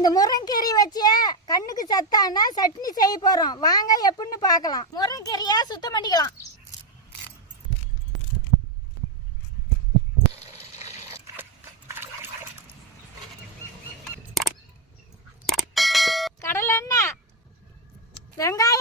இந்த முருங்கீரை வச்சு கண்ணுக்கு சத்தான சட்னி செய்ய போறோம். வாங்க எப்படின்னு பார்க்கலாம். முருங்கீரையை சுத்தம் பண்ணிக்கலாம். கடலெண்ணெய், வெங்காயம்